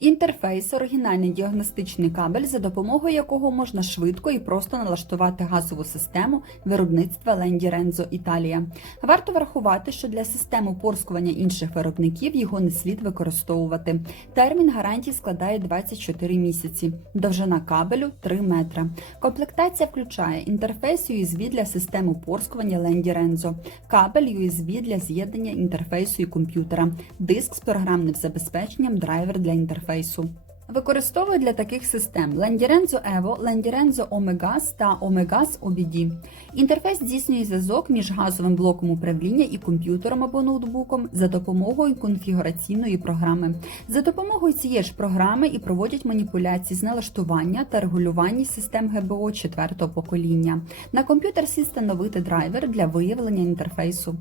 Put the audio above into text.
Інтерфейс оригінальний діагностичний кабель, за допомогою якого можна швидко і просто налаштувати газову систему виробництва Ленді Рензо Італія. Варто врахувати, що для систем опорскування інших виробників його не слід використовувати. Термін гарантії складає 24 місяці, довжина кабелю 3 метра. Комплектація включає інтерфейс USB для систем опорскування Ленді Рензо, кабель USB для з'єднання інтерфейсу і комп'ютера, диск з програмним забезпеченням, драйвер для інтерфейсу. Використовують для таких систем Lendirenzo Evo, Lendirenzo Omegas та Omegas OBD. Інтерфейс здійснює зв'язок між газовим блоком управління і комп'ютером або ноутбуком за допомогою конфігураційної програми. За допомогою цієї ж програми і проводять маніпуляції з налаштування та регулювання систем ГБО четвертого покоління. На комп'ютер слід встановити драйвер для виявлення інтерфейсу.